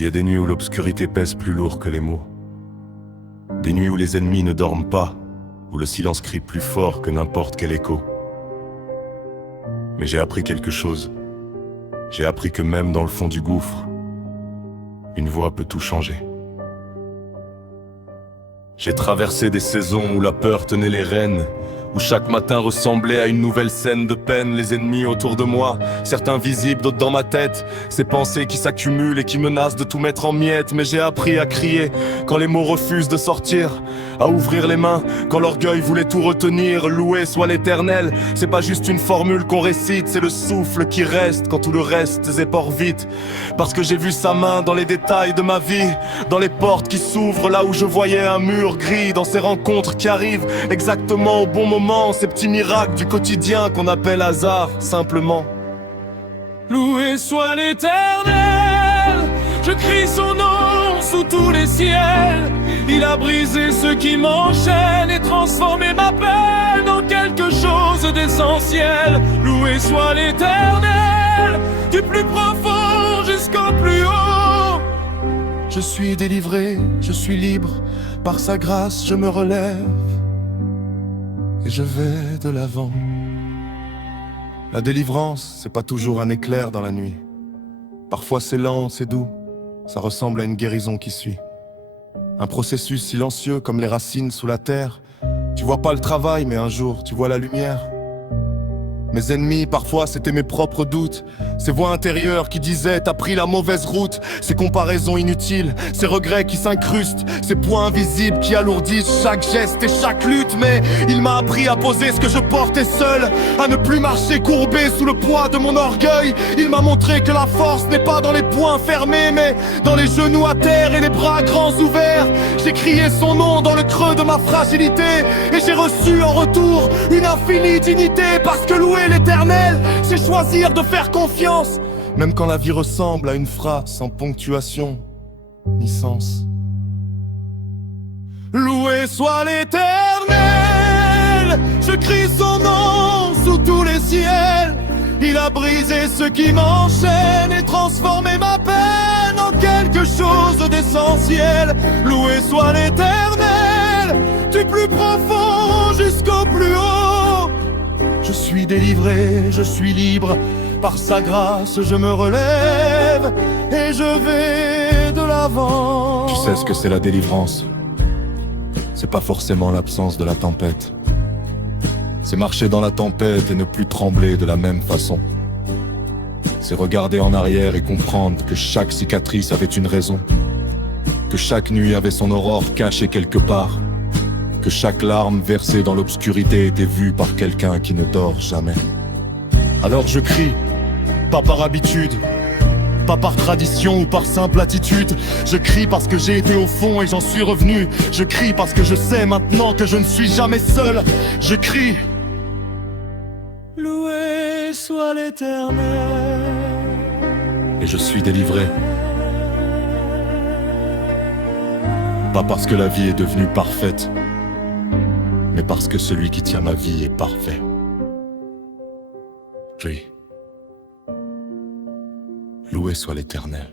Il y a des nuits où l'obscurité pèse plus lourd que les mots. Des nuits où les ennemis ne dorment pas, où le silence crie plus fort que n'importe quel écho. Mais j'ai appris quelque chose. J'ai appris que même dans le fond du gouffre, une voix peut tout changer. J'ai traversé des saisons où la peur tenait les rênes, où chaque matin ressemblait à une nouvelle scène de peine. Les ennemis autour de moi, certains visibles, d'autres dans ma tête. Ces pensées qui s'accumulent et qui menacent de tout mettre en miettes. Mais j'ai appris à crier quand les mots refusent de sortir, à ouvrir les mains quand l'orgueil voulait tout retenir. Loué soit l'Éternel, c'est pas juste une formule qu'on récite, c'est le souffle qui reste quand tout le reste s'évapore vite. Parce que j'ai vu sa main dans les détails de ma vie, dans les portes qui s'ouvrent là où je voyais un mur gris, dans ces rencontres qui arrivent exactement au bon moment. Ces petits miracles du quotidien qu'on appelle hasard, simplement. Loué soit l'Éternel, je crie son nom sous tous les ciels. Il a brisé ce qui m'enchaîne et transformé ma peine en quelque chose d'essentiel. Loué soit l'Éternel, du plus profond jusqu'au plus haut. Je suis délivré, je suis libre, par sa grâce je me relève. Et je vais de l'avant. La délivrance, c'est pas toujours un éclair dans la nuit. Parfois c'est lent, c'est doux. Ça ressemble à une guérison qui suit. Un processus silencieux comme les racines sous la terre. Tu vois pas le travail, mais un jour tu vois la lumière. Mes ennemis, parfois c'était mes propres doutes. Ces voix intérieures qui disaient t'as pris la mauvaise route. Ces comparaisons inutiles, ces regrets qui s'incrustent, ces points invisibles qui alourdissent chaque geste et chaque lutte. Mais il m'a appris à poser ce que je portais seul, à ne plus marcher courbé sous le poids de mon orgueil. Il m'a montré que la force n'est pas dans les poings fermés, mais dans les genoux à terre et les bras grands ouverts. J'ai crié son nom dans le creux de ma fragilité, et j'ai reçu en retour une infinie dignité. Parce que louer l'Éternel, c'est choisir de faire confiance, même quand la vie ressemble à une phrase sans ponctuation ni sens. Loué soit l'Éternel, je crie son nom sous tous les ciels. Il a brisé ce qui m'enchaîne et transformé ma peine en quelque chose d'essentiel. Loué soit l'Éternel, du plus profond jusqu'au plus haut. Je suis délivré, je suis libre, par sa grâce je me relève et je vais de l'avant. Tu sais ce que c'est la délivrance? C'est pas forcément l'absence de la tempête. C'est marcher dans la tempête et ne plus trembler de la même façon. C'est regarder en arrière et comprendre que chaque cicatrice avait une raison, que chaque nuit avait son aurore cachée quelque part, que chaque larme versée dans l'obscurité était vue par quelqu'un qui ne dort jamais. Alors je crie, pas par habitude, pas par tradition ou par simple attitude. Je crie parce que j'ai été au fond et j'en suis revenu. Je crie parce que je sais maintenant que je ne suis jamais seul. Je crie, loué soit l'Éternel. Et je suis délivré. Pas parce que la vie est devenue parfaite, mais parce que celui qui tient ma vie est parfait. Oui. Loué soit l'Éternel.